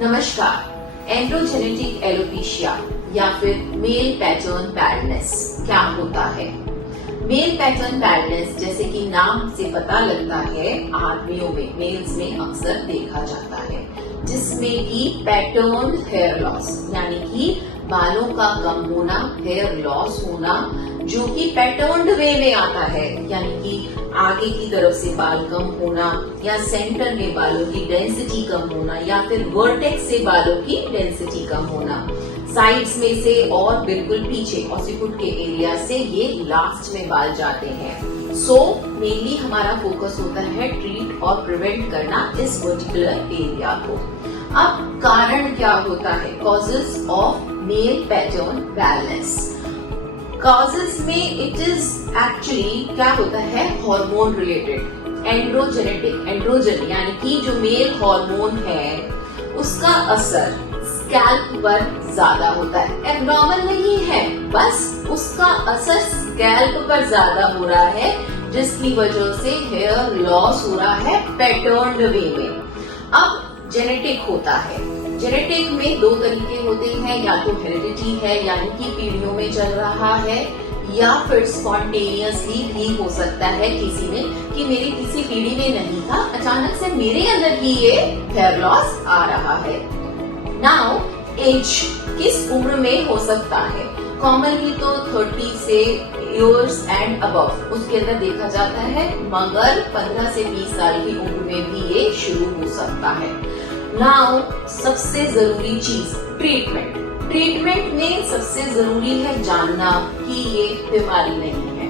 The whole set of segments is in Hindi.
नमस्कार। एंड्रोजेनेटिक एलोपेशिया या फिर मेल पैटर्न बैडनेस क्या होता है? मेल पैटर्न बैडनेस जैसे कि नाम से पता लगता है आदमियों में, मेल्स में अक्सर देखा जाता है, जिसमें कि पैटर्न हेयर लॉस यानी कि बालों का कम होना, हेयर लॉस होना, जो कि पैटर्न वे में आता है, यानी कि आगे की तरफ से बाल कम होना या सेंटर में बालों की डेंसिटी कम होना या फिर वर्टेक्स से बालों की डेंसिटी कम होना, साइड्स में से और बिल्कुल पीछे ऑसिकुट के एरिया से ये लास्ट में बाल जाते हैं। सो मेनली हमारा फोकस होता है ट्रीट और प्रिवेंट करना इस पर्टिकुलर एरिया को। अब कारण क्या होता है? Causes of male pattern badness. Causes में इट इज एक्चुअली क्या होता है, हार्मोन रिलेटेड। एंड्रोजन यानी कि जो मेल हार्मोन है उसका असर स्कैल्प पर ज्यादा होता है। एब्नॉर्मल नहीं है, बस उसका असर स्कैल्प पर ज्यादा हो रहा है, जिसकी वजह से हेयर लॉस हो रहा है पैटर्न वे में। अब जेनेटिक होता है। जेनेटिक में दो तरीके होते हैं, या तो हेरिडिटी है यानी कि पीढ़ियों में चल रहा है, या फिर स्पॉन्टेनियसली भी हो सकता है किसी ने कि मेरी किसी पीढ़ी में नहीं था, अचानक से मेरे अंदर ही ये हेयर लॉस आ रहा है। नाउ एज किस उम्र में हो सकता है? कॉमनली तो 30 से इयर्स एंड अबव उसके अंदर देखा जाता है, मगर 15 से 20 साल की उम्र में भी ये शुरू हो सकता है। नाउ सबसे जरूरी चीज ट्रीटमेंट। ट्रीटमेंट में सबसे जरूरी है जानना कि ये बीमारी नहीं है।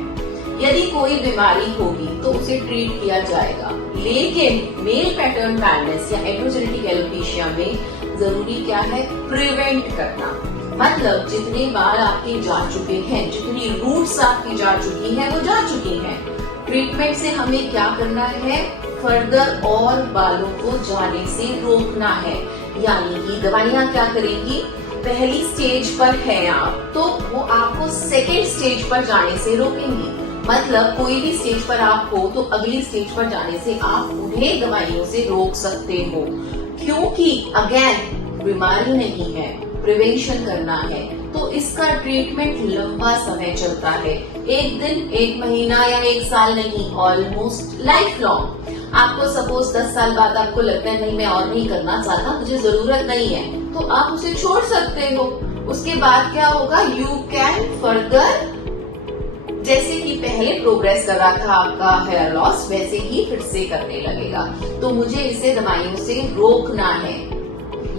यदि कोई बीमारी होगी तो उसे ट्रीट किया जाएगा, लेकिन मेल पैटर्न बैडनेस या एंड्रोजेनेटिक एलोपेशिया में जरूरी क्या है? प्रिवेंट करना। मतलब जितने बाल आपके जा चुके हैं, जितनी रूट्स आपकी जा चुकी हैं, वो जा चुकी हैं। ट्रीटमेंट से हमें क्या करना है? फर्दर और बालों को जाने से रोकना है। यानी कि दवाइयां क्या करेंगी? पहली स्टेज पर है आप, तो वो आपको सेकेंड स्टेज पर जाने से रोकेंगी। मतलब कोई भी स्टेज पर आप हो तो अगली स्टेज पर जाने से आप उन्हें दवाइयों से रोक सकते हो, क्योंकि अगेन बीमारी नहीं है, प्रिवेंशन करना है। तो इसका ट्रीटमेंट लंबा समय चलता है, एक दिन, एक महीना या एक साल नहीं, ऑलमोस्ट लाइफ लॉन्ग। आपको सपोज 10 साल बाद आपको लगता है नहीं मैं और नहीं करना चाहता, मुझे जरूरत नहीं है, तो आप उसे छोड़ सकते हो। उसके बाद क्या होगा? यू कैन फर्दर, जैसे कि पहले प्रोग्रेस कर रहा था आपका हेयर लॉस, वैसे ही फिर से करने लगेगा। तो मुझे इसे दवाइयों से रोकना है।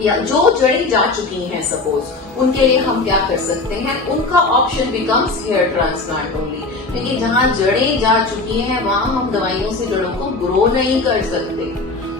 या जो जड़ें जा चुकी हैं सपोज, उनके लिए हम क्या कर सकते हैं? उनका option becomes hair transplant only, क्योंकि जहाँ जड़ें जा चुकी हैं वहाँ हम दवाइयों से जड़ों को ग्रो नहीं कर सकते,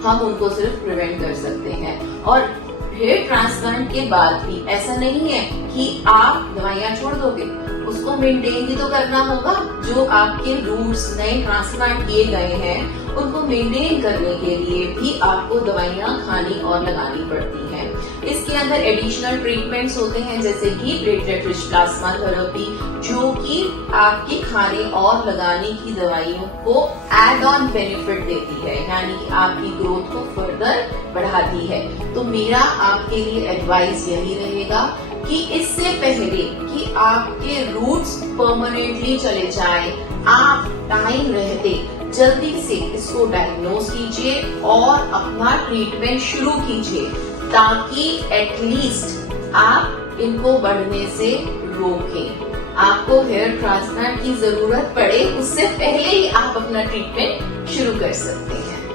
हम उनको सिर्फ प्रिवेंट कर सकते हैं। और हेयर ट्रांसप्लांट के बाद भी ऐसा नहीं है कि आप दवाइयां छोड़ दोगे, उसको मेंटेन भी तो करना होगा। जो आपके रूट्स नए ट्रांसप्लांट किए गए हैं उनको मेंटेन करने के लिए भी आपको दवाइयां खानी और लगानी पड़ती हैं। इसके अंदर एडिशनल ट्रीटमेंट्स होते हैं, जैसे कि प्लेटलेट रिच प्लाज्मा थेरेपी, जो कि आपके खाने और लगाने की दवाइयों को एड ऑन बेनिफिट देती है, यानी कि आपकी ग्रोथ को फर्दर बढ़ाती है। तो मेरा आपके लिए एडवाइस यही रहेगा कि इससे पहले कि आपके रूट्स परमानेंटली चले जाएं, आप टाइम रहते जल्दी से इसको डायग्नोज कीजिए और अपना ट्रीटमेंट शुरू कीजिए, ताकि एटलीस्ट आप इनको बढ़ने से रोकें। आपको हेयर ट्रांसप्लांट की जरूरत पड़े उससे पहले ही आप अपना ट्रीटमेंट शुरू कर सकते हैं।